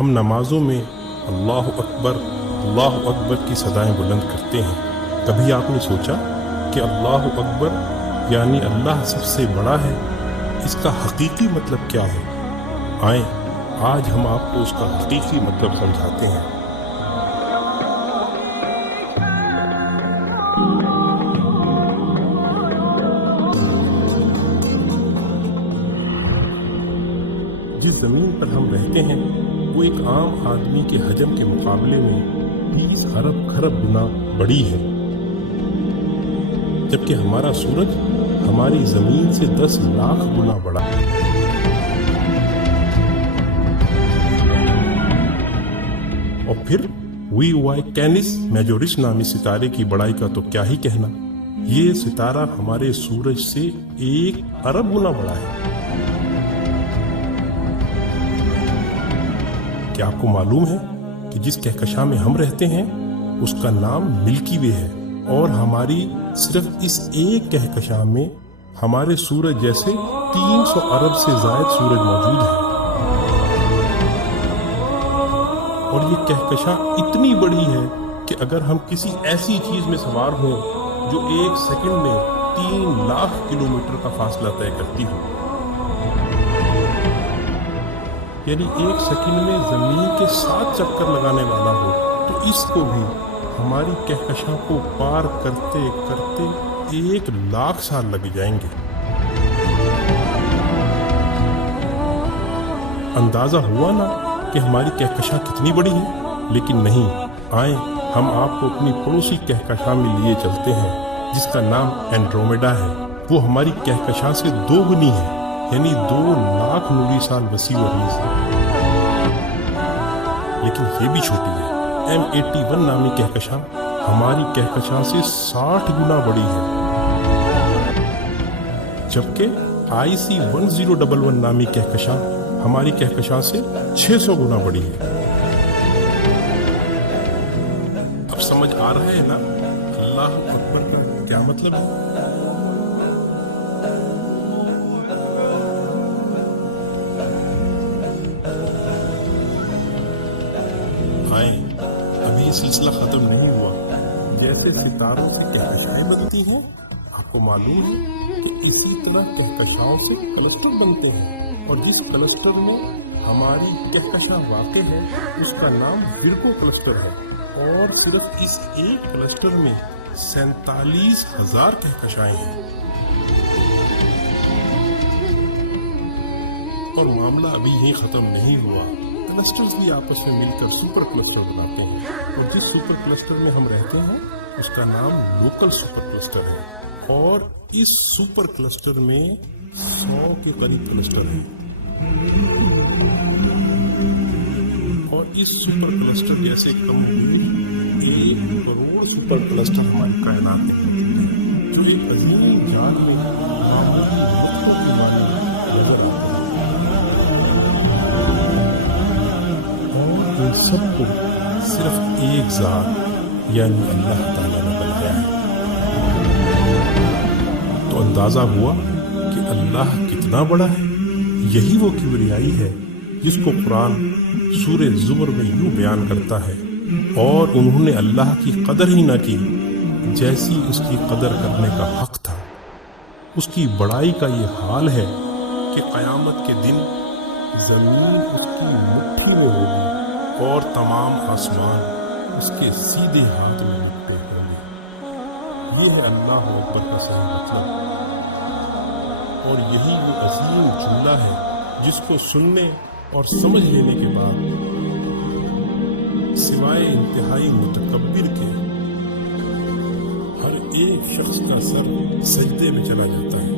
ہم نمازوں میں اللہ اکبر کی صدائیں بلند کرتے ہیں، کبھی آپ نے سوچا کہ اللہ اکبر یعنی اللہ سب سے بڑا ہے، اس کا حقیقی مطلب کیا ہے؟ آئیں آج ہم آپ کو اس کا حقیقی مطلب سمجھاتے ہیں۔ جس زمین پر ہم رہتے ہیں وہ ایک عام آدمی کے حجم کے مقابلے میں 20 ارب گنا بڑی ہے، جبکہ ہمارا سورج ہماری زمین سے 10 لاکھ گنا بڑا ہے۔ اور پھر وی وائی کینس میجورس نامی ستارے کی بڑائی کا تو کیا ہی کہنا، یہ ستارہ ہمارے سورج سے 1 ارب گنا بڑا ہے۔ کیا آپ کو معلوم ہے کہ جس کہکشاں میں ہم رہتے ہیں اس کا نام ملکی وے ہے، اور ہماری صرف اس ایک کہکشاں میں ہمارے سورج جیسے 300 ارب سے زائد سورج موجود ہیں، اور یہ کہکشاں اتنی بڑی ہے کہ اگر ہم کسی ایسی چیز میں سوار ہوں جو 1 سیکنڈ میں 3 لاکھ کلومیٹر کا فاصلہ طے کرتی ہو، یعنی 1 سیکنڈ میں زمین کے 7 چکر لگانے والا ہو، تو اس کو بھی ہماری کہکشاں کو پار کرتے کرتے 1 لاکھ سال لگ جائیں گے۔ اندازہ ہوا نا کہ ہماری کہکشاں کتنی بڑی ہے؟ لیکن نہیں، آئیں ہم آپ کو اپنی پڑوسی کہکشاں میں لیے چلتے ہیں جس کا نام اینڈرومیڈا ہے۔ وہ ہماری کہکشاں سے 2 گنی ہے، یعنی 2 لاکھ نوری سال وسیع و عریض ہے، لیکن یہ بھی چھوٹی ہے۔ M81 نامی کہکشاں ہماری کہکشاں سے 60 گنا بڑی ہے، جبکہ IC 1011 نامی کہکشاں ہماری کہکشاں سے 600 گنا بڑی ہے۔ اب سمجھ آ رہا ہے نا اللہ اکبر کا کیا مطلب ہے؟ ابھی یہ سلسلہ ختم نہیں ہوا۔ جیسے ستاروں سے کہکشائیں بنتی ہیں، آپ کو معلوم ہے کہ اسی طرح کہکشاؤں سے کلسٹر بنتے ہیں، اور جس کلسٹر میں ہماری کہکشاں واقع ہے اس کا نام ورگو کلسٹر ہے، اور صرف اس ایک کلسٹر میں 47,000 کہکشائیں ہیں۔ اور معاملہ ابھی یہیں ختم نہیں ہوا، کلسٹرز بھی آپس میں مل کر سپر کلسٹر بناتے ہیں، اور جس سپر کلسٹر میں ہم رہتے ہیں اس کا نام لوکل سپر کلسٹر ہے، اور اس سپر کلسٹر میں 100 کے قریب کلسٹر ہیں، اور اس سپر کلسٹر جیسے کم ہوئی 1 کروڑ سپر کلسٹر ہماری کائنات میں موجود ہیں، جو ایک عظیم جال میں معمولی نقطوں کی مانند نظر آتے ہیں، اور ان سب کو صرف ایک ذات یعنی اللہ تعالیٰ نے بنایا ہے۔ تو اندازہ ہوا کہ اللہ کتنا بڑا ہے۔ یہی وہ کبریائی ہے جس کو قرآن سورہ زمر میں یوں بیان کرتا ہے، اور انہوں نے اللہ کی قدر ہی نہ کی جیسی اس کی قدر کرنے کا حق تھا۔ اس کی بڑائی کا یہ حال ہے کہ قیامت کے دن زمین اس کی مٹھی میں ہوگی اور تمام آسمان اس کے سیدھے ہاتھ میں لپٹے ہوں گے۔ یہ ہے اللہ اکبر کا صحیح مطلب، اور یہی وہ عظیم جملہ ہے جس کو سننے اور سمجھ لینے کے بعد سوائے انتہائی متکبر کے ہر ایک شخص کا سر سجدے میں چلا جاتا ہے۔